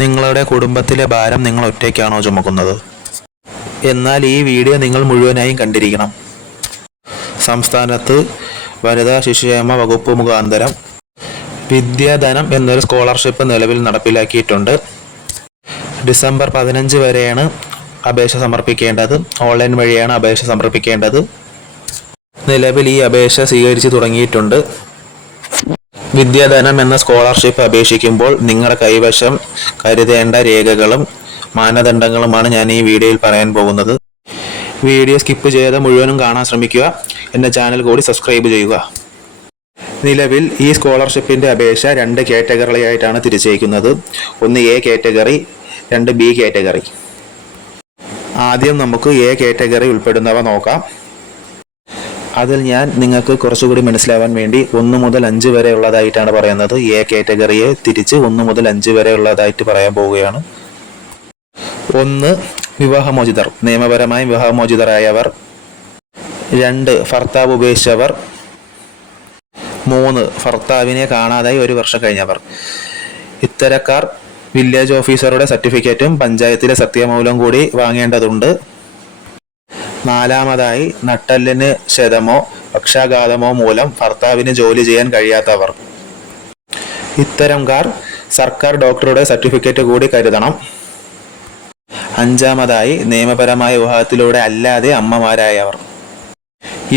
നിങ്ങളുടെ കുടുംബത്തിലെ ഭാരം നിങ്ങൾ ഒറ്റയ്ക്കാണോ ചുമക്കുന്നത്? എന്നാൽ ഈ വീഡിയോ നിങ്ങൾ മുഴുവനായും കണ്ടിരിക്കണം. സംസ്ഥാനത്ത് വനിതാ ശിശുക്ഷേമ വകുപ്പ് മുഖാന്തരം വിദ്യാധനം എന്നൊരു സ്കോളർഷിപ്പ് നിലവിൽ നടപ്പിലാക്കിയിട്ടുണ്ട്. ഡിസംബർ 15 വരെയാണ് അപേക്ഷ സമർപ്പിക്കേണ്ടത്. ഓൺലൈൻ വഴിയാണ് അപേക്ഷ സമർപ്പിക്കേണ്ടത്. നിലവിൽ ഈ അപേക്ഷ സ്വീകരിച്ചു തുടങ്ങിയിട്ടുണ്ട്. വിദ്യാധനം എന്ന സ്കോളർഷിപ്പ് അപേക്ഷിക്കുമ്പോൾ നിങ്ങളുടെ കൈവശം കരുതേണ്ട രേഖകളും മാനദണ്ഡങ്ങളുമാണ് ഞാൻ ഈ വീഡിയോയിൽ പറയാൻ പോകുന്നത്. വീഡിയോ സ്കിപ്പ് ചെയ്ത് മുഴുവനും കാണാൻ ശ്രമിക്കുക. എൻ്റെ ചാനൽ കൂടി സബ്സ്ക്രൈബ് ചെയ്യുക. നിലവിൽ ഈ സ്കോളർഷിപ്പിൻ്റെ അപേക്ഷ 2 കാറ്റഗറിയായിട്ടാണ് തിരിച്ചേക്കുന്നത്. ഒന്ന് എ കാറ്റഗറി, 2 ബി കാറ്റഗറി. ആദ്യം നമുക്ക് എ കാറ്റഗറി ഉൾപ്പെടുന്നവ നോക്കാം. അതിൽ ഞാൻ നിങ്ങൾക്ക് കുറച്ചുകൂടി മനസ്സിലാവാൻ വേണ്ടി 1 മുതൽ 5 വരെ ഉള്ളതായിട്ടാണ് പറയുന്നത്. എ കാറ്റഗറിയെ തിരിച്ച് 1 മുതൽ 5 വരെ ഉള്ളതായിട്ട് പറയാൻ പോവുകയാണ്. 1 വിവാഹമോചിതർ, നിയമപരമായി വിവാഹമോചിതരായവർ. 2 ഭർത്താവ് ഉപേക്ഷിച്ചവർ. 3 ഭർത്താവിനെ കാണാതായി 1 വർഷം കഴിഞ്ഞവർ. ഇത്തരക്കാർ വില്ലേജ് ഓഫീസറുടെ സർട്ടിഫിക്കറ്റും പഞ്ചായത്തിലെ സത്യവാങ്മൂലം കൂടി വാങ്ങേണ്ടതുണ്ട്. 4-മതായി നട്ടെല്ലിന് ക്ഷതമോ പക്ഷാഘാതമോ മൂലം ഭർത്താവിന് ജോലി ചെയ്യാൻ കഴിയാത്തവർ. ഇത്തരംകാർ സർക്കാർ ഡോക്ടറുടെ സർട്ടിഫിക്കറ്റ് കൂടി കരുതണം. 5-മതായി നിയമപരമായ വിവാഹത്തിലൂടെ അല്ലാതെ അമ്മമാരായവർ.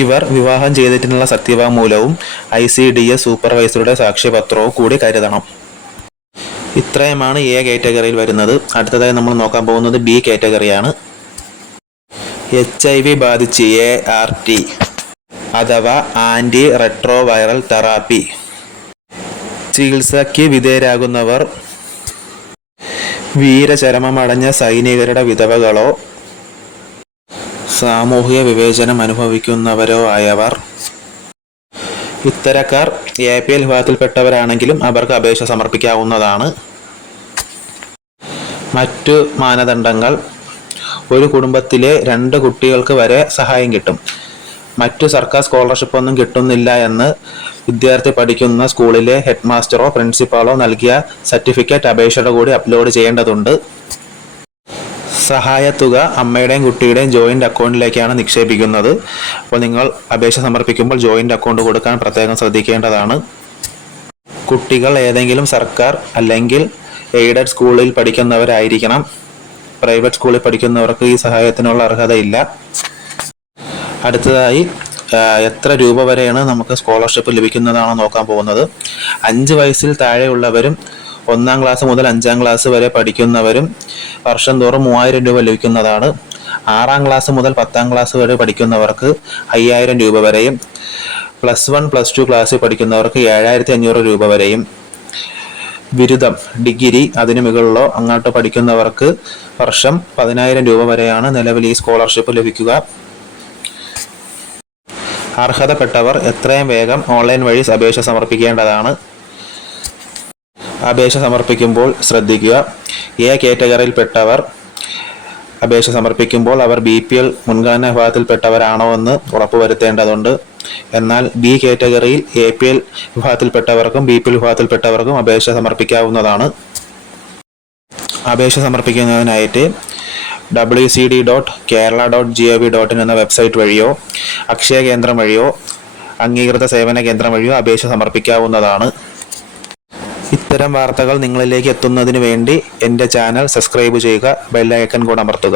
ഇവർ വിവാഹം ചെയ്തിട്ടുള്ള സത്യവാങ്മൂലവും ICDS സൂപ്പർവൈസറുടെ സാക്ഷ്യപത്രവും കൂടി കരുതണം. ഇത്രയുമാണ് എ കാറ്റഗറിയിൽ വരുന്നത്. അടുത്തതായി നമ്മൾ നോക്കാൻ പോകുന്നത് ബി കാറ്റഗറിയാണ്. HIV ബാധിച്ച് ART അഥവാ ആൻറ്റി റെട്രോ വൈറൽ തെറാപ്പി ചികിത്സയ്ക്ക് വിധേയരാകുന്നവർ. വീരചരമമടഞ്ഞ സൈനികരുടെ വിധവകളോ സാമൂഹിക വിവേചനം അനുഭവിക്കുന്നവരോ ആയവർ. ഇത്തരക്കാർ APL വിഭാഗത്തിൽപ്പെട്ടവരാണെങ്കിലും അവർക്ക് അപേക്ഷ സമർപ്പിക്കാവുന്നതാണ്. മറ്റു മാനദണ്ഡങ്ങൾ: ഒരു കുടുംബത്തിലെ 2 കുട്ടികൾക്ക് വരെ സഹായം കിട്ടും. മറ്റു സർക്കാർ സ്കോളർഷിപ്പ് ഒന്നും കിട്ടുന്നില്ല എന്ന് വിദ്യാർത്ഥി പഠിക്കുന്ന സ്കൂളിലെ ഹെഡ് മാസ്റ്ററോ പ്രിൻസിപ്പാളോ നൽകിയ സർട്ടിഫിക്കറ്റ് അപേക്ഷയുടെ കൂടി അപ്ലോഡ് ചെയ്യേണ്ടതുണ്ട്. സഹായത്തുക അമ്മയുടെയും കുട്ടിയുടെയും ജോയിന്റ് അക്കൗണ്ടിലേക്കാണ് നിക്ഷേപിക്കുന്നത്. അപ്പോൾ നിങ്ങൾ അപേക്ഷ സമർപ്പിക്കുമ്പോൾ ജോയിന്റ് അക്കൗണ്ട് കൊടുക്കാൻ പ്രത്യേകം ശ്രദ്ധിക്കേണ്ടതാണ്. കുട്ടികൾ ഏതെങ്കിലും സർക്കാർ അല്ലെങ്കിൽ എയ്ഡഡ് സ്കൂളിൽ പഠിക്കുന്നവരായിരിക്കണം. പ്രൈവറ്റ് സ്കൂളിൽ പഠിക്കുന്നവർക്ക് ഈ സഹായത്തിനുള്ള അർഹതയില്ല. അടുത്തതായി എത്ര രൂപ വരെയാണ് നമുക്ക് സ്കോളർഷിപ്പ് ലഭിക്കുന്നതാണ് നോക്കാൻ പോകുന്നത്. 5 വയസ്സിൽ താഴെയുള്ളവരും 1-ാം ക്ലാസ് മുതൽ 5-ാം ക്ലാസ് വരെ പഠിക്കുന്നവരും വർഷം തോറും 3000 രൂപ ലഭിക്കുന്നതാണ്. 6-ാം ക്ലാസ് മുതൽ 10-ാം ക്ലാസ് വരെ പഠിക്കുന്നവർക്ക് 5000 രൂപ വരെയും, +1 +2 ക്ലാസ്സിൽ പഠിക്കുന്നവർക്ക് 7500 രൂപ വരെയും, ബിരുദം ഡിഗ്രി അതിനു മുകളിലോ അങ്ങോട്ട് പഠിക്കുന്നവർക്ക് വർഷം 10000 രൂപ വരെയാണ് നിലവിൽ ഈ സ്കോളർഷിപ്പ് ലഭിക്കുക. അർഹതപ്പെട്ടവർ എത്രയും വേഗം ഓൺലൈൻ വഴി അപേക്ഷ സമർപ്പിക്കേണ്ടതാണ്. അപേക്ഷ സമർപ്പിക്കുമ്പോൾ ശ്രദ്ധിക്കുക, എ കാറ്റഗറിയിൽപ്പെട്ടവർ അപേക്ഷ സമർപ്പിക്കുമ്പോൾ അവർ BPL മുൻഗണന വിഭാഗത്തിൽപ്പെട്ടവരാണോ എന്ന് ഉറപ്പുവരുത്തേണ്ടതുണ്ട്. എന്നാൽ ബി കാറ്റഗറിയിൽ APL വിഭാഗത്തിൽപ്പെട്ടവർക്കും BPL വിഭാഗത്തിൽപ്പെട്ടവർക്കും അപേക്ഷ സമർപ്പിക്കാവുന്നതാണ്. അപേക്ഷ സമർപ്പിക്കുന്നതിനായിട്ട് wcd.kerala.gov.in എന്ന വെബ്സൈറ്റ് വഴിയോ അക്ഷയ കേന്ദ്രം വഴിയോ അംഗീകൃത സേവന കേന്ദ്രം വഴിയോ അപേക്ഷ സമർപ്പിക്കാവുന്നതാണ്. ഇത്തരം വാർത്തകൾ നിങ്ങളിലേക്ക് എത്തുന്നതിന് വേണ്ടി എൻ്റെ ചാനൽ സബ്സ്ക്രൈബ് ചെയ്യുക, ബെൽ ഐക്കൺ കൂടെ അമർത്തുക.